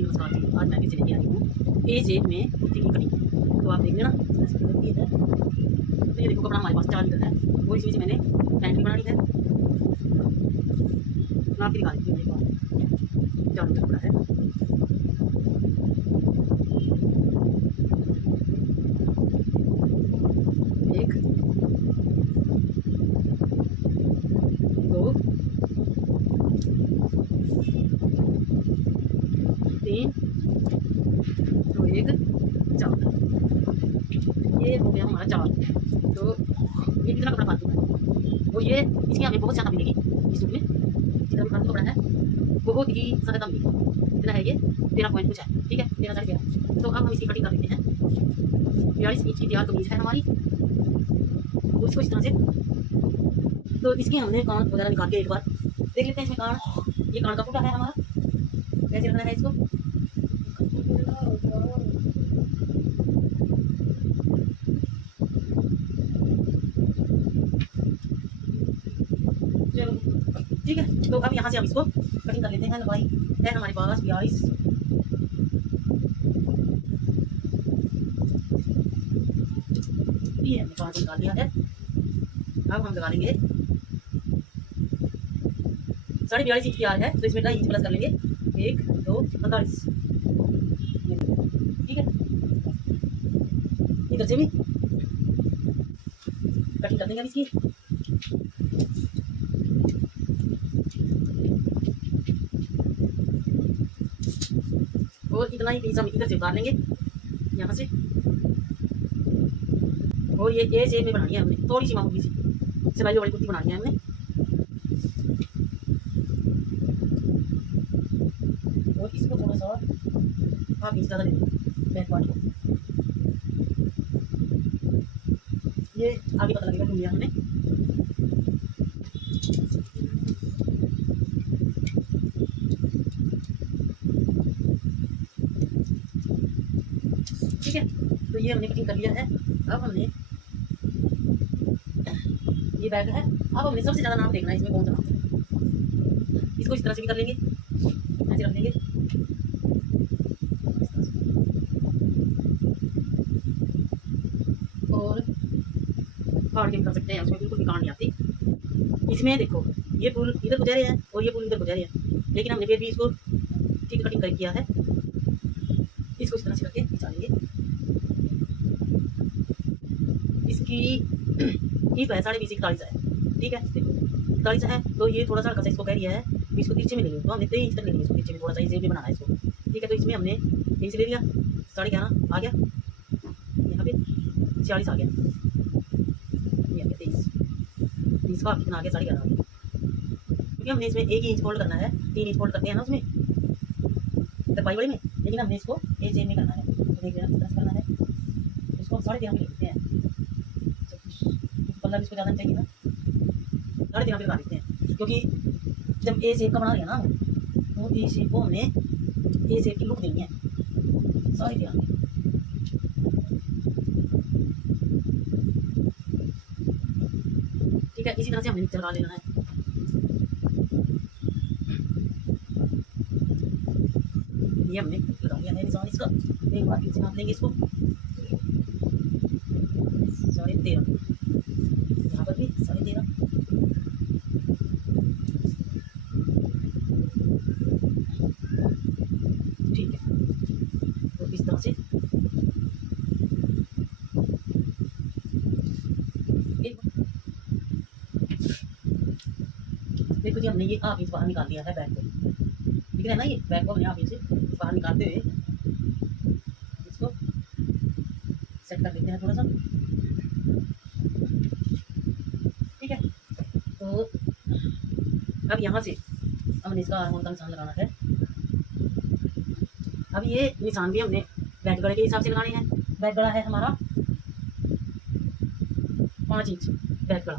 जी नमस्कार जी। आज मैं फिर से लेके आई हूँ ए शेप में कुर्ती की कटिंग। तो आप देख लेना ये है। तो ये देखो कपड़ा हमारे पास 4 मीटर है और इसमें से मैंने पैंट भी बनानी है। मैं आपकी दिखा देती हूँ। मेरे पास 4 मीटर कपड़ा है। एक, दो, तीन, तो एक, 4। ये हो गया हमारा 4। तो ये कितना कपड़ा फालतू है, तो ये इसकी हमें बहुत ज़्यादा मिलेगी। इस सूट में जितना भी फालतू कपड़ा है बहुत ही ज़्यादा मिलेगी। कितना है ये 13 पॉइंट कुछ है, ठीक है 13,13। तो अब हम इसकी कटिंग कर लेते हैं। 42 इंच की तैयार कमीज है हमारी, उसको इस तरह से। तो इसकी हमने कान वगैरह निकाल के एक बार देख लेते हैं। इसमें कान, ये कान का फूटा है हमारा, कैसे रखना है इसको। चलो ठीक है। तो अब यहाँ से हम इसको कटिंग कर लेते हैं। लंबाई है हमारे पास 42। ये हमने कान को निकाल लिया है। अब हम लगा लेंगे 42.5 इंच तैयार है, तो इसमें 2.5 इंच प्लस कर लेंगे। 1, 2, 45, ठीक है। इधर से भी कटिंग कर देंगे इसकी। और इतना ही पीस हम इधर से उतार लेंगे यहाँ से। और ये ए शेप में बनानी है हमने, थोड़ी सी मामूली सी सिलाई वाली कुर्ती बनानी है हमने। और इसको थोड़ा सा हाफ इंच ज़्यादा ले लेंगे बैक पार्ट को। ये आगे पता लगेगा क्यों लिया हमने। ठीक है, तो ये हमने कटिंग कर लिया है। अब हमने ये बैग है, अब हमने सबसे ज़्यादा नाप देखना है इसमें कौन सा नाप है। इसको इस तरह से भी कर लेंगे, ऐसे रख लेंगे। और फाड़ के भी कर सकते हैं, उसमें बिल्कुल भी काट नहीं आती। इसमें देखो ये फूल इधर को जा रहे हैं और ये फूल इधर को जा रहे हैं, लेकिन हमने फिर भी इसको ठीक कटिंग कर किया है। इसको इस तरह से करके खिंचा लेंगे। इसकी हिप है 20.5 41 है, ठीक है। देखो 41 है, तो ये थोड़ा सा हल्का सा इसको कह दिया है कि इसको तिरछे में ले लो। तो हमने 23 इंच तक ले लिया इसको तिरछे में, थोड़ा सा इसे भी बनाना है इसको, ठीक है। तो इसमें हमने 23 ले लिया, 11.5 आ गया, यहाँ पे 46 आ गया, ये आ गया 23 का कितना आ गया 11.5 आ गया। क्योंकि हमने इसमें 1 इंच फोल्ड करना है, 3 इंच फोल्ड करते हैं ना उसमें तरपाई बड़े में, लेकिन हमने इसको ए शेप में करना है। तो देख लेना किस तरह से करना है। इसको 13.5 में लिखते हैं, पल्ला भी इसको ज़्यादा नहीं चाहिए ना, 13.5 पे लगा देते हैं। क्योंकि जब ए शेप का बना रहे हैं ना तो ए शेप को हमने ए शेप की लुक देनी है 13.5 में। ठीक है, इसी तरह से हमने नीचे लगा लेना है। ये हमने लगा लिया है निशान इसका। एक बार फिर से नाप लेंगे इसको 13.5, यहाँ पर भी 13.5। ठीक है, तो इस तरह से देखो जी हमने ये हाफ इंच बाहर निकाल दिया है बैक को, ठीक है ना। ये बैक को हमने हाफ इंच बाहर निकालते हुए इसको सेट कर लेते हैं थोड़ा सा, ठीक है। तो अब यहाँ से हमने इसका आर्म होल का निशान लगाना है। अब ये निशान भी हमने बैक गले के हिसाब से लगाने हैं। बैक गला है हमारा 5 इंच बैक गला,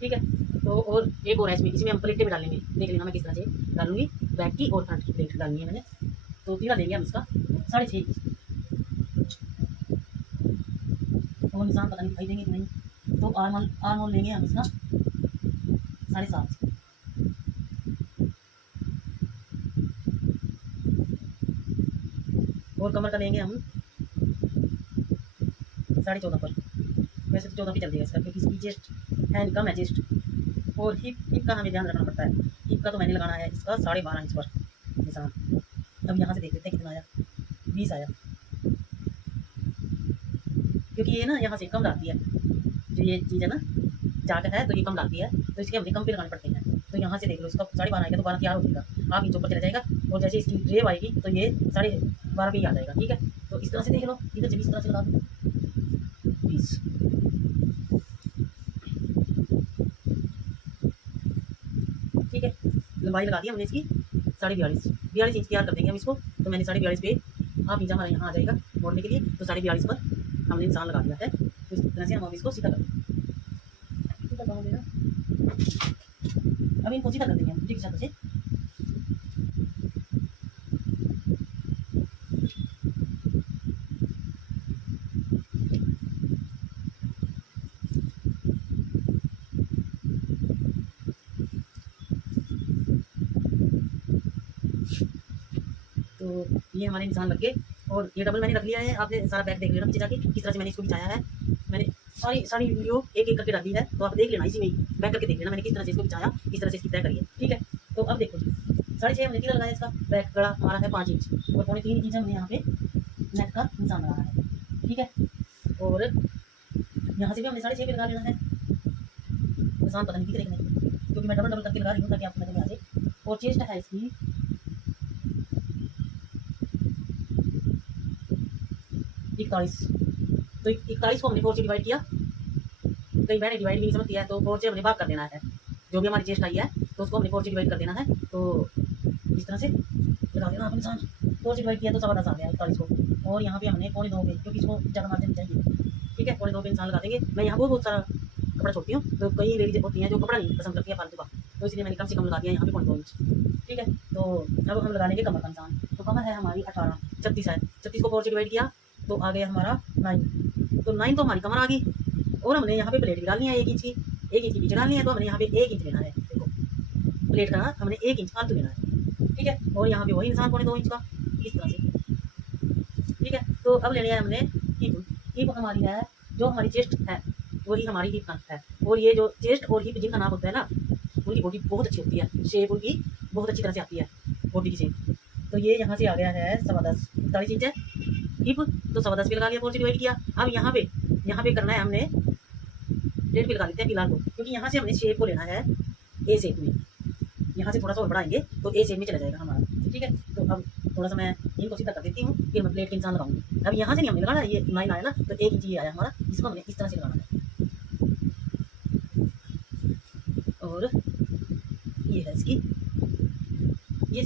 ठीक है। तो और एक और है इसमें हम प्लेटें भी डालेंगे, देख लेना मैं किस तरह से डालूंगी। बैक की और फ्रंट की प्लेट डालनी है मैंने। तो तीरा लेंगे हम इसका 6.5 इंच। तो निशान पता नहीं दिखाई देंगे कि नहीं। तो आर्म होल लेंगे हम इसका 7.5। और कमर का लेंगे हम 14.5 पर। वैसे तो 14 पे चल जाएगा इसका, क्योंकि इसकी चेस्ट हैंड कम है चेस्ट। और हिप का हमें ध्यान रखना पड़ता है। हिप का तो मैंने लगाना है इसका 12.5 इंच पर निशान। अब यहाँ से देख लेते हैं कितना आया। 20 आया, क्योंकि ये ना यहाँ से कम डालती है, जो ये चीज़ है ना चार्ट है, तो ये कम डालती है, तो इसके हमें कम पे लगाने पड़ते हैं। तो यहाँ से देख लो, इसका 12.5 आएगा तो 12 तैयार हो जाएगा। आप इंच ऊपर चला जाएगा, और जैसे इसकी ड्रेव आएगी तो ये 12.5 पे ही आ जाएगा। ठीक है, तो इस तरह से देख लो, इधर से 20 तरह से लगा दो। 20 ठीक है, लंबाई लगा दी हमने इसकी 42.5 इंच तैयार कर देंगे हम इसको। तो मैंने 42.5 पे हाफ इंच हमारे यहाँ आ जाएगा मोड़ने के लिए, तो 42.5 पर हमने निशान लगा दिया है। तो इस तरह से हम अब इसको सीधा कर देंगे। अब इनको सीधा कर देंगे हम ठीक से। तो ये हमारे निशान लग गए, और ये डबल मैंने रख लिया है। आपने सारा बैक देख लेना पीछे जाके किस तरह से मैंने इसको बिछाया है। मैंने सारी वीडियो एक एक करके डाल दी है, तो आप देख लेना, इसी में ही बैक करके देख लेना मैंने किस तरह से इसको बिछाया, किस तरह से इसकी तय करी है। ठीक है, तो अब देखो 6.5 हमने कितना लगाया, इसका बैक गड़ा हमारा है 5 इंच, और 3.25 इंच हमने यहाँ पे नेक का निशान लगाना है। ठीक है, और यहाँ से भी हमने 6.5 पे लगा लेना है निशान। पता नहीं कितने नहीं, क्योंकि मैं डबल करके लगा रही हूँ ताकि आपको नजर में आ जाए। और चेस्ट है इसकी 41, तो 41 को हमने 4 से डिवाइड किया। कई मैंने डिवाइड भी नहीं समझ किया, तो 4 से हमने भाग कर देना है। जो भी हमारी चेस्ट आई है तो उसको हमने 4 से डिवाइड कर देना है। तो इस तरह से लगा देना आप निशान। 4 से डिवाइड किया तो 10.25 आ गया 41 को। और यहाँ पे हमने 2.25 पे, क्योंकि इसको ज़्यादा मार्जिन चाहिए। ठीक है, 2.25 पे निशान लगा देंगे। मैं यहाँ बहुत सारा कपड़ा छोड़ती हूँ, तो कई लेडीज होती हैं जो कपड़ा नहीं पसंद करती है फालतू का, तो इसलिए मैंने कम से कम लगा दिया यहाँ पे 2.25 इंच। ठीक है, तो अब हम लगा लेंगे कमर का निशान। तो कमर है हमारी 18, 36 है। 36 को 4 से डिवाइड किया तो आ गया हमारा 9। तो 9 तो हमारी कमर आ गई। और हमने यहाँ पे प्लेट भी डालनी है 1 इंच की, 1 इंच की पीछे डालनी है। तो हमने यहाँ पे 1 इंच लेना है। देखो प्लेट का हमने 1 इंच फालतू लेना है। ठीक है, और यहाँ पे वही निशान 2.25 इंच का इस तरह से। ठीक है, तो अब लेने हैं हमने हिप। हिप हमारी है, जो हमारी चेस्ट है वही हमारी हिप का है। और ये जो चेस्ट और हिप जिनका नाप होता है ना, उनकी बॉडी बहुत अच्छी होती है, शेप उनकी बहुत अच्छी तरह से आती है बॉडी की शेप। तो ये यहाँ से आ गया है 10.25, 41 इंच है हिप, तो 10.25 पे लगा लिया, 4 से डिवाइड किया। अब यहाँ पे करना है हमने 1.5 पे लगा लेते हैं फिलहाल को, क्योंकि यहाँ से हमने शेप को लेना है ए शेप में। यहाँ से थोड़ा सा और बढ़ाएंगे तो ए शेप में चला जाएगा हमारा। ठीक है, तो अब थोड़ा सा मैं इनको सीधा कर देती हूँ, फिर मैं प्लेट के निशान लगाऊंगी। अब यहाँ से नहीं हमने लगाना, ये 9 आया ना, तो 1 इंच ये आया हमारा, इसको हमने इस तरह से लगाना है। और ये है इसकी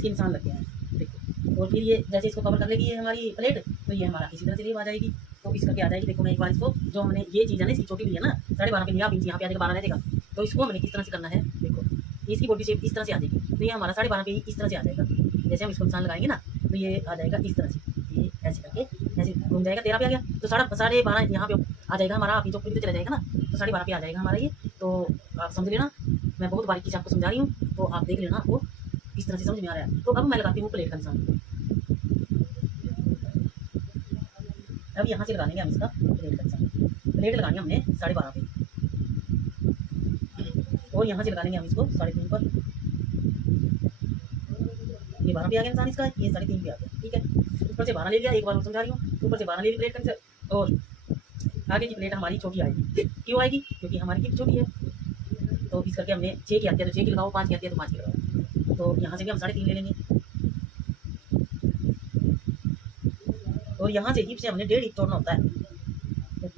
निशान लग गया है देखो। और फिर ये जैसे इसको कवर कर लेगी ये हमारी प्लेट, तो ये हमारा इसी तरह से आ जाएगी। तो इसका क्या आ जाएगी, देखो मैं एक बार इसको, जो हमने ये चीज़ है ना इसकी छोटी भी है ना 12.5 पे लिया, इंच यहाँ पे आ जाएगा 12 रह जाएगा। तो इसको हमने किस तरह से करना है, देखो इसकी बॉडी शेप इस तरह से आ जाएगी। तो ये हमारा 12.5 पे इस तरह से आ जाएगा। जैसे हम इसको निशान लगाएंगे ना, तो ये आ जाएगा इस तरह से, ये ऐसे करके ऐसे घूम जाएगा। 13 पे आ गया, तो 12.5 यहाँ पे आ जाएगा हमारा, आप चौक पे चला जाएगा ना, तो 12.5 पे आ जाएगा हमारा ये। तो आप समझ लेना, मैं बहुत बारीकी से आपको समझा रही हूँ, तो आप देख लेना, आपको इस तरह से समझ में आ रहा है। तो अब मैं लगाती हूँ प्लेट का निशान। अब यहाँ से लगा लेंगे हम इसका प्लेट का निशान। प्लेट लगानी हमने 12.5 पे, और यहाँ से लगा लेंगे हम इसको 3.5 पर। ये 12 पे आ गया निशान इसका, ये 3.5 पे आ गया। ठीक है, ऊपर से 12 ले लिया, एक बार समझा रही हूँ, ऊपर से 12 ले ली प्लेट का निशान। और आगे की प्लेट हमारी छोटी आएगी। क्यों आएगी, क्योंकि हमारी हिप छोटी है। तो इस करके हमने 6 की आती है तो 6 की लगाओ, 5 की आती है तो 5 की लगाओ। तो यहाँ से भी हम 3.5 ले लेंगे। और यहाँ से हिप से हमने 1.5 इंच तोड़ना होता है, तो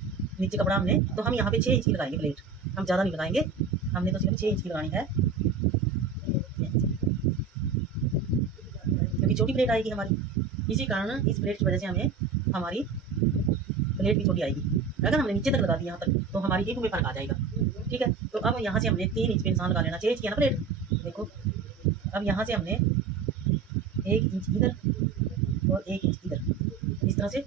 नीचे कपड़ा हमने, तो हम यहाँ पे 6 इंच की लगाएंगे प्लेट, हम ज़्यादा नहीं लगाएंगे, हमने तो सिर्फ 6 इंच की लगानी है, क्योंकि छोटी प्लेट आएगी हमारी। इसी कारण इस प्लेट की वजह से हमें हमारी प्लेट भी छोटी आएगी। अगर हमने नीचे तक लगा दिया यहाँ तक, तो हमारी हिप में फर्क आ जाएगा। ठीक है, तो अब यहाँ से हमने 3 इंच पे निशान लगा लेना। 6 इंच की है ना प्लेट, देखो अब यहाँ से हमने 1 इंच इधर और 1 इंच इधर, इस तरह से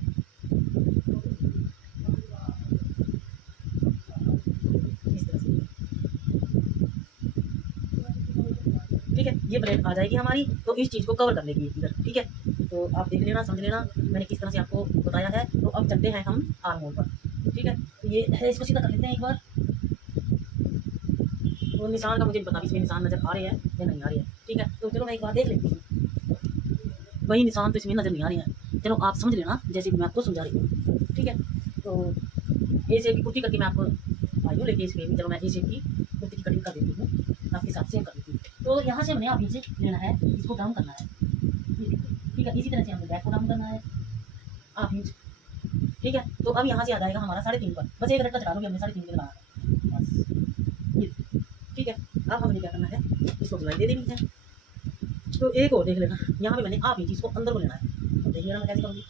ठीक है, ये प्लेट आ जाएगी हमारी, तो इस चीज़ को कवर कर लेगी इधर। ठीक है, तो आप देख लेना, समझ लेना मैंने किस तरह से आपको बताया है। तो अब चलते हैं हम आर्म होल पर। ठीक है, तो ये है, इसको सीधा कर लेते हैं एक बार। तो निशान का मुझे पता भी इसमें निशान नज़र आ रहे हैं या नहीं आ रहे हैं। ठीक है, तो चलो मैं एक बार देख लेती हूँ। वही निशान तो इसमें नज़र नहीं आ रहे हैं। चलो आप समझ लेना जैसे मैं आपको समझा रही हूँ। ठीक है, तो ए शेप की कुर्ती करके मैं आपको आई हूँ, लेकिन इसमें भी चलो मैं ए शेप की कुर्ती की कटिंग कर देती हूँ, आपके साथ शेयर कर देती हूँ। तो यहाँ से हमने आप नीचे लेना है, इसको डाउन करना है। ठीक है, इसी तरह से हमें बैक को डाउन करना है, आप इंच। ठीक है, तो अब यहाँ से आ जाएगा हमारा 3.5 पर। बस एक रट्टा चढ़ा लो, हमने 3.5 के बनाना है बस ये। ठीक है, अब हमने क्या करना है, इसको बुलाई दे देनी है। तो एक और देख लेना, यहाँ पे मैंने आप ही चीज़ को अंदर को लेना है। अब देखिए मैं कैसे करूँगी,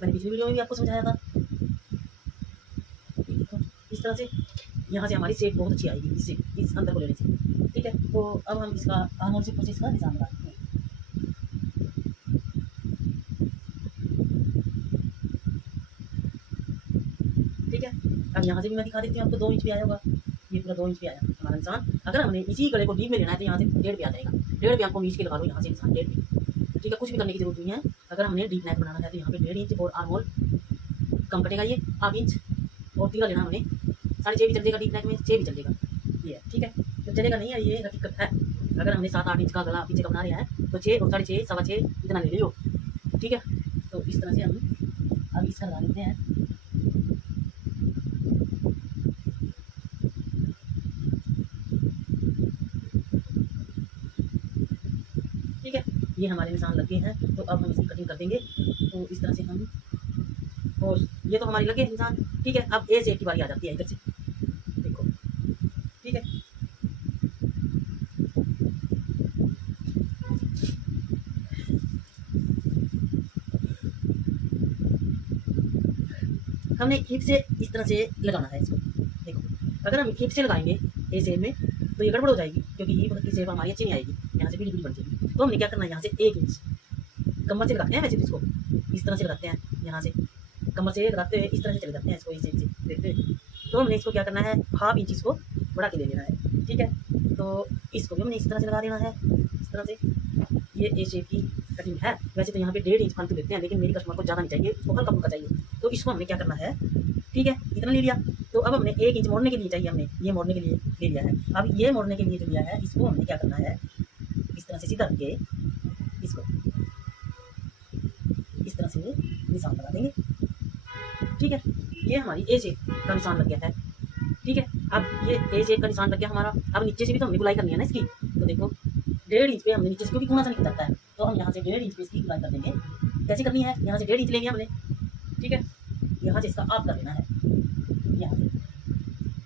मैंने पिछली वीडियो में भी आपको समझाया था। इस तरह से यहाँ से हमारी शेप बहुत अच्छी आएगी इससे, इस अंदर को लेने से। ठीक है, तो अब हम इसका आर्म होल से प्रोसेस का निशान लगाते हैं। ठीक है, अब यहाँ से भी मैं दिखा देती हूँ आपको, 2 इंच पे आया होगा, ये पूरा 2 इंच पे आया हमारा निशान। अगर हमने इसी गले को डीप में लेना है तो यहाँ से 1.5 पे आ जाएगा। 1.5 पे आपको नीचे के लगा लो, यहाँ से निशान 1.5 पे। ठीक है, कुछ भी करने की जरूरत नहीं है। अगर हमने डीप नेक बनाना है तो यहाँ पे 1.5 इंच और आर्म होल कम कटेगा, ये 8 इंच। और तीरा लेना हमने 6.5 भी चल जाएगा, डीप नेक में 6 भी चल जाएगा ये। ठीक है, तो चलेगा नहीं है, ये हकीकत है। अगर हमने 7-8 इंच का गला पीछे का बना रहा है तो 6 और 6.5 6.25 इतना ले लो। ठीक है, तो इस तरह से हम अब इसका लगा लेते हैं। ठीक है, ये हमारे निशान लगे हैं, तो अब हम इसकी कटिंग कर देंगे। तो इस तरह से हम, और ये तो हमारी लगे हैं निशान। ठीक है, अब ए शेप की बारी आ जाती है इधर से, देखो। ठीक है, हमने हिप से इस तरह से लगाना है इसको। देखो, अगर हम हिप से लगाएंगे ए शेप में तो ये गड़बड़ हो जाएगी, क्योंकि हिप की शेप हमारी अच्छी नहीं आएगी, यहाँ से पीली बन जाएगी। तो हमने क्या करना है, यहाँ से 1 इंच कमर से लगाते हैं। वैसे तो इसको इस तरह से लगाते हैं, यहाँ से कमर से लगाते हुए इस तरह से चले जाते हैं इसको, इस से देखते हैं। तो हमने इसको क्या करना है, 1/2 इंच इसको बढ़ा के ले लेना है। ठीक है, तो इसको भी हमने इस तरह से लगा देना है, इस तरह से। ये ए शेप की कटिंग है। वैसे तो यहाँ पे 1.5 इंच फालतू देते हैं, लेकिन मेरी कस्टमर को ज़्यादा नहीं चाहिए, उसको हल्का फुल्का चाहिए। तो इसको हमने क्या करना है, ठीक है, इतना ले लिया। तो अब हमने 1 इंच मोड़ने के लिए चाहिए, हमने ये मोड़ने के लिए ले लिया है। अब ये मोड़ने के लिए जो लिया है, इसको हमने क्या करना है, इस तरह से सीधा रख के इसको इस तरह से निशान लगा देंगे। ठीक है, ये हमारी ए शेप का निशान लग गया है। ठीक है, अब ये ए शेप का निशान लग गया हमारा। अब नीचे से भी तो हमने गुलाई करनी है ना इसकी। तो देखो 1.5 इंच पे हमने नीचे से, क्योंकि गुना सा निकल जाता है, तो हम यहाँ से 1.5 इंच पे इसकी गुलाई कर देंगे। कैसे करनी है, यहाँ से 1.5 इंच लेंगे हमने। ठीक है, यहाँ से इसका आप कर देना है, यहाँ से,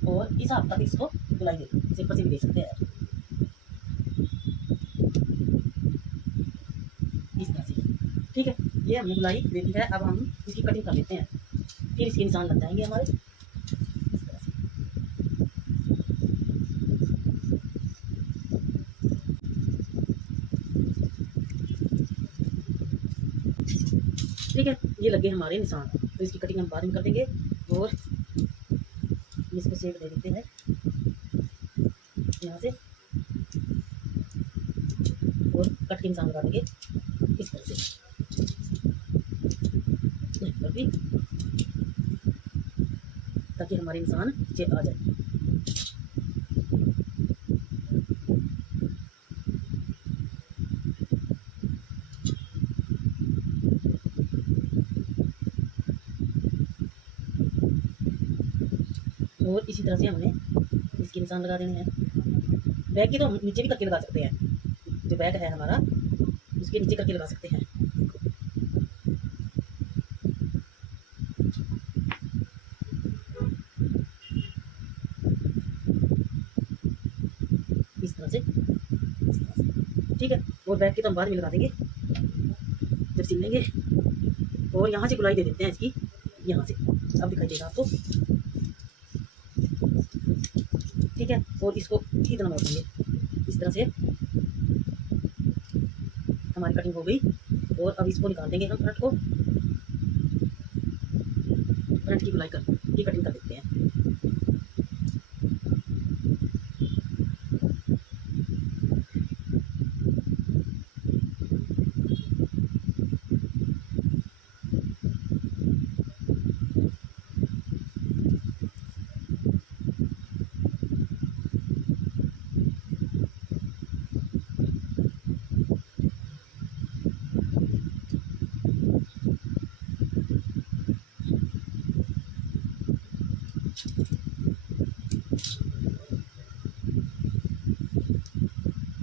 और इस आप तक इसको गुलाई दे, सिंपल से भी दे सकते हैं इस तरह से। ठीक है, ये हमने गुलाई दे दी है। अब हम इसकी कटिंग कर लेते हैं, फिर इसके निशान लग जाएंगे हमारे इस तरह से। ठीक है, ये लगे हमारे निशान, तो इसकी कटिंग हम बाद में कर देंगे। और इसको शेप दे देते हैं यहाँ से, और कट के निशान लगा देंगे इस तरह से। अभी ताकि हमारे निशान नीचे आ जाए। और इसी तरह से हमने इसके निशान लगा देने हैं। बैक के तो हम नीचे भी करके लगा सकते हैं, जो बैक है हमारा उसके नीचे करके लगा सकते हैं। इस तरह से, इस तरह से। ठीक है, और बैक की तो हम बाद में लगा देंगे जब सिल लेंगे। और यहाँ से गुलाई दे देते हैं इसकी, यहाँ से अब दिखाई देगा आपको। ठीक है, और इसको इतना मोड़ देंगे इस तरह से। हमारी कटिंग हो गई, और अब इसको निकाल देंगे हम फ्रंट को। फ्रंट की गुलाई कर की कटिंग कर देते हैं।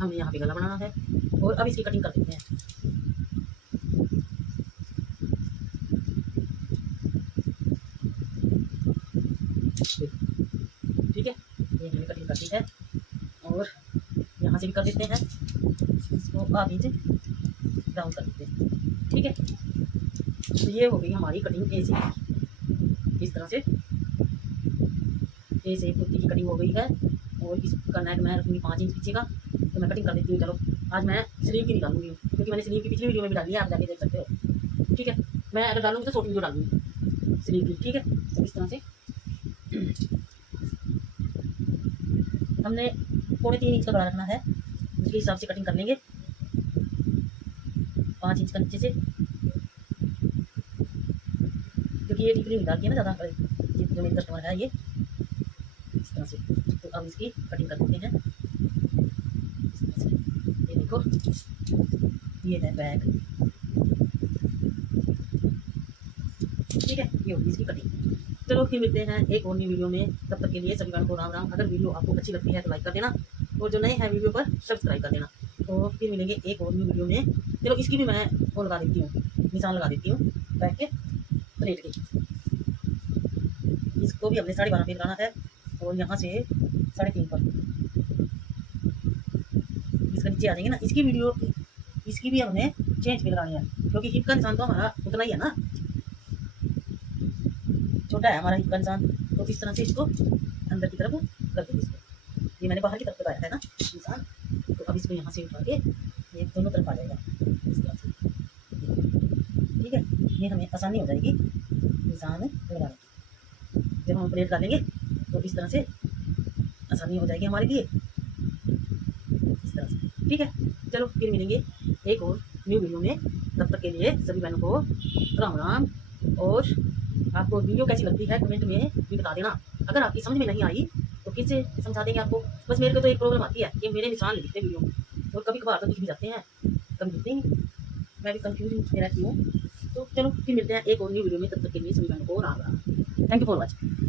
हमें यहाँ पे गला बनाना है और अब इसकी कटिंग कर देते हैं। ठीक है, ये हमने कटिंग कर दी है और यहाँ से भी कर देते हैं, इसको आगे से डाउन कर देते हैं। ठीक है, तो ये हो गई हमारी कटिंग ए से, इस तरह से ए से कुर्ती की कटिंग हो गई है। और इसका नेक मैं रखूँगी 5 इंच पीछे का, तो मैं कटिंग कर देती हूँ। चलो आज मैं स्लीव की निकालूंगी क्योंकि मैंने स्लीव की पिछली वीडियो में भी डाली है, आप जाके देख सकते हो। ठीक है, मैं अगर डालूंगी तो शॉर्ट वीडियो डालूंगी स्लीव की। ठीक है, तो इस तरह से हमने 3.25 इंच का गला रखना है, उसके हिसाब से कटिंग कर लेंगे 5 इंच का नीचे से, क्योंकि ये डीपली निकाल के ना ज़्यादा जो मेरे कस्टमर है ये इस तरह से। तो अब इसकी कटिंग कर देते हैं इस तरह से। ये देखो, ये है बैक। ठीक है, ये होगी इसकी कटिंग। चलो फिर मिलते हैं एक और नई वीडियो में, तब तक के लिए सभी भाइयों को राम राम। अगर वीडियो आपको अच्छी लगती है तो लाइक कर देना और जो नए हैं वीडियो पर सब्सक्राइब कर देना। तो फिर मिलेंगे एक और नई वीडियो में। चलो इसकी भी मैं वो लगा देती हूँ, निशान लगा देती हूँ बैक के प्लेट के। इसको भी हमने 12.5 पे लगाना है और यहाँ से 3.5 पर इसका नीचे आ जाएंगे ना। इसकी वीडियो इसकी भी हमने चेंज पे लगानी है क्योंकि हिप का निशान तो हमारा उतना ही है ना, छोटा है हमारा हिप का निशान। तो इस तरह से इसको अंदर की तरफ कर देंगे। इसको ये मैंने बाहर की तरफ लगाया है ना निशान, तो अब इसको यहाँ से उठा के ये दोनों तरफ आ जाएगा इस तरह से। ठीक है, ये हमें आसानी हो जाएगी निशान लगाने की। जब हम प्लेट डालेंगे तो इस तरह से आसानी हो जाएगी हमारे लिए इस तरह से। ठीक है, चलो फिर मिलेंगे एक और न्यू वीडियो में। तब तक के लिए सभी बहनों को राम राम। और आपको वीडियो कैसी लगती है कमेंट में भी बता देना। अगर आपकी समझ में नहीं आई तो फिर से समझा देंगे आपको। बस मेरे को तो एक प्रॉब्लम आती है कि मेरे निशान लिखते वीडियो में और कभी कभार तो दिख भी जाते हैं, कभी दिखते ही नहीं, मैं भी कंफ्यूज रहती हूँ। तो चलो फिर मिलते हैं एक और न्यू वीडियो में। तब तक के लिए सभी बहनों को Ram Ram. Thank you for watching.